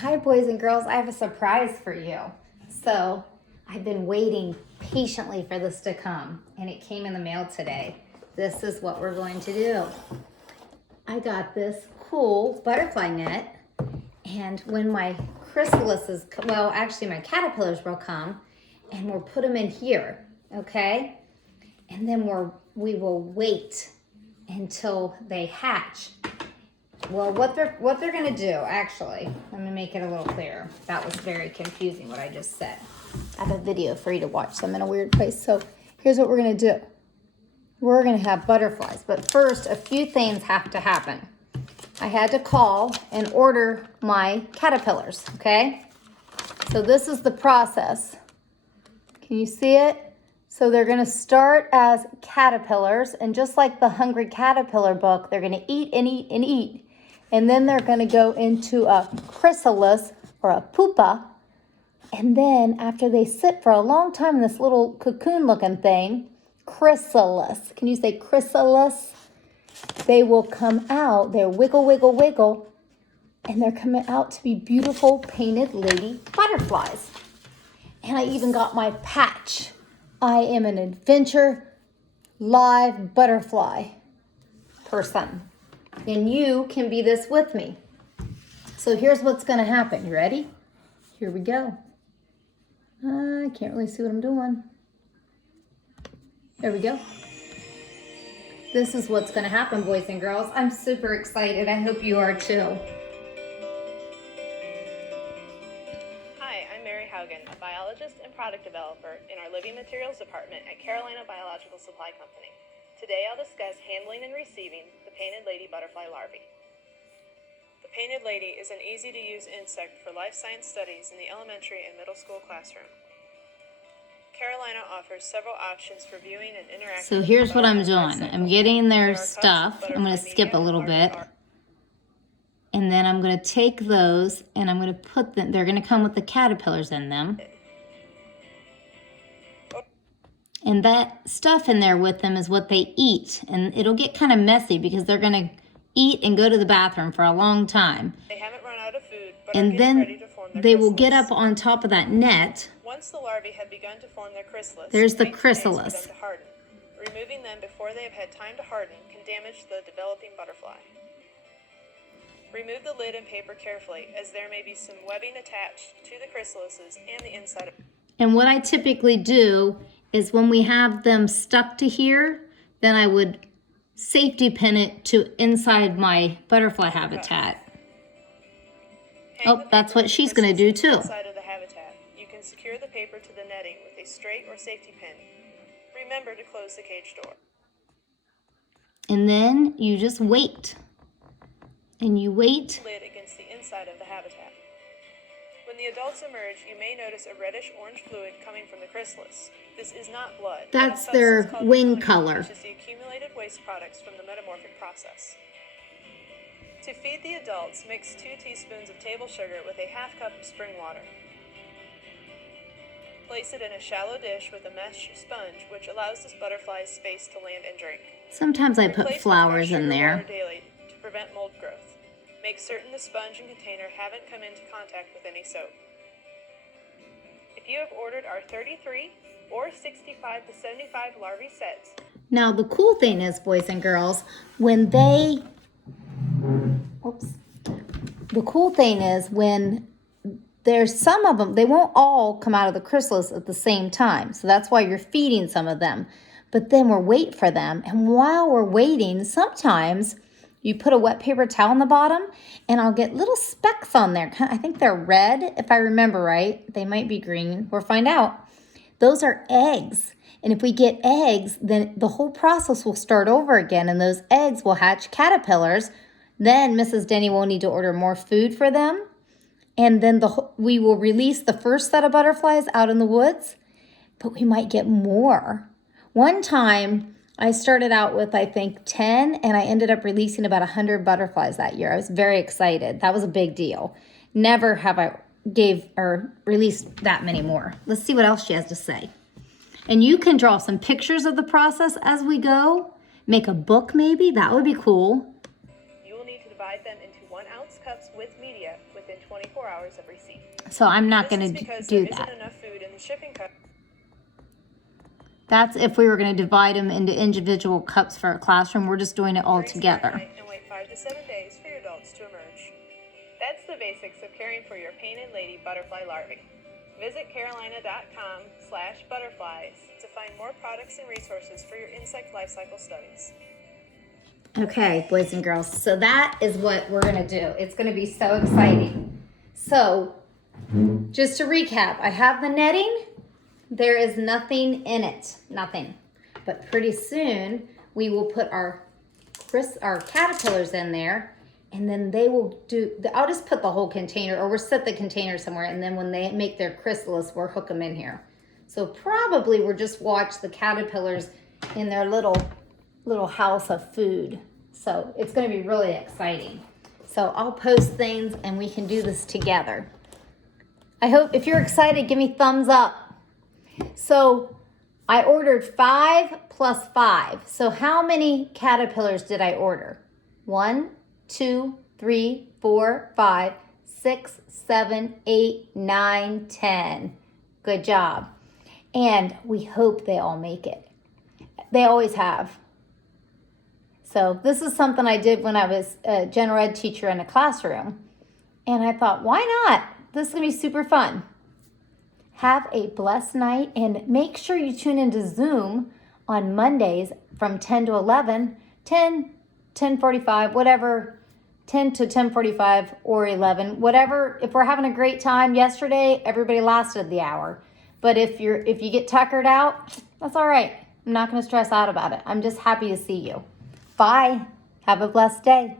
Hi, boys and girls. I have a surprise for you. So, I've been waiting patiently for this to come, and it came in the mail today. This is what we're going to do. I got this cool butterfly net, and when my chrysalises, well, actually my caterpillars will come, and we'll put them in here, okay? And then we will wait until they hatch. Well, what they're gonna do, actually, let me make it a little clearer. That was very confusing what I just said. I have a video for you to watch, so I'm in a weird place. So here's what we're gonna do. We're gonna have butterflies, but first a few things have to happen. I had to call and order my caterpillars, okay? So this is the process. Can you see it? So they're gonna start as caterpillars, and just like the Hungry Caterpillar book, they're gonna eat and eat and eat. And then they're gonna go into a chrysalis or a pupa. And then after they sit for a long time in this little cocoon looking thing, chrysalis, can you say chrysalis? They will come out, they're wiggle, wiggle, wiggle, and they're coming out to be beautiful painted lady butterflies. And I even got my patch. I am an adventure live butterfly person. And you can be this with me. So here's what's gonna happen. You ready? Here we go. I can't really see what I'm doing. There we go. This is what's gonna happen, boys and girls. I'm super excited. I hope you are too. Hi, I'm Mary Haugen, a biologist and product developer in our Living Materials department at Carolina Biological Supply Company. Today I'll discuss handling and receiving the painted lady butterfly larvae. The painted lady is an easy-to-use insect for life science studies in the elementary and middle school classroom. Carolina offers several options for viewing and interacting. So here's what I'm doing. I'm getting their stuff. I'm going to skip a little bit. And then I'm going to take those and I'm going to put them, they're going to come with the caterpillars in them. And that stuff in there with them is what they eat. And it'll get kind of messy because they're going to eat and go to the bathroom for a long time. They haven't run out of food, but and then they will get up on top of that net. Once the larvae have begun to form their chrysalis, there's the wait chrysalis. for them to harden. Removing them before they have had time to harden can damage the developing butterfly. Remove the lid and paper carefully, as there may be some webbing attached to the chrysalises and the inside of. And what I typically do is when we have them stuck to here, then I would safety pin it to inside my butterfly habitat. Oh, that's what she's going to do too. Inside of the habitat, you can secure the paper to the netting with a straight or safety pin. Remember to close the cage door. And then you just wait. And you wait. Lid against the inside of the habitat. When the adults emerge, you may notice a reddish-orange fluid coming from the chrysalis. This is not blood. That's their wing color. Which is the accumulated waste products from the metamorphic process. To feed the adults, mix 2 teaspoons of table sugar with a half cup of spring water. Place it in a shallow dish with a mesh sponge, which allows this butterfly space to land and drink. Sometimes I put flowers in there. Daily to prevent mold growth. Make certain the sponge and container haven't come into contact with any soap. If you have ordered our 33 or 65 to 75 larvae sets. Now the cool thing is, boys and girls, when they, the cool thing is when there's some of them, they won't all come out of the chrysalis at the same time. So that's why you're feeding some of them. But then we'll wait for them. And while we're waiting, sometimes you put a wet paper towel on the bottom and I'll get little specks on there. I think they're red, if I remember right. They might be green. We'll find out. Those are eggs. And if we get eggs, then the whole process will start over again and those eggs will hatch caterpillars. Then Mrs. Denny will need to order more food for them. And then we will release the first set of butterflies out in the woods, but we might get more. One time, I started out with, I think, 10, and I ended up releasing about 100 butterflies that year. I was very excited. That was a big deal. Never have I released that many more. Let's see what else she has to say. And you can draw some pictures of the process as we go. Make a book maybe. That would be cool. You will need to divide them into 1 ounce cups with media, within 24 hours of receipt. So I'm not This going is to because do there that. isn't enough food in the shipping cup. That's if we were going to divide them into individual cups for a classroom. We're just doing it all Freeze together. overnight and wait 5 to 7 days for your adults to emerge. That's the basics of caring for your painted lady butterfly larvae. Visit carolina.com/butterflies to find more products and resources for your insect life cycle studies. Okay, boys and girls, so that is what we're gonna do. It's gonna be so exciting. So, just to recap, I have the netting. There is nothing in it, nothing. But pretty soon, we will put our caterpillars in there, and then they will I'll just put the whole container, or we'll set the container somewhere, and then when they make their chrysalis, we'll hook them in here. So probably we'll just watch the caterpillars in their little house of food. So it's going to be really exciting. So I'll post things and we can do this together. I hope if you're excited, give me thumbs up. So I ordered 5 plus 5. So how many caterpillars did I order? 1, 2, 3, 4, 5, 6, 7, 8, 9, 10. Good job. And we hope they all make it. They always have. So this is something I did when I was a general ed teacher in a classroom. And I thought, why not? This is going to be super fun. Have a blessed night, and make sure you tune into Zoom on Mondays from 10 to 11, 10:45, whatever, 10 to 10:45 or 11, whatever. If we're having a great time, yesterday everybody lasted the hour. But if you get tuckered out, that's all right. I'm not going to stress out about it. I'm just happy to see you. Bye. Have a blessed day.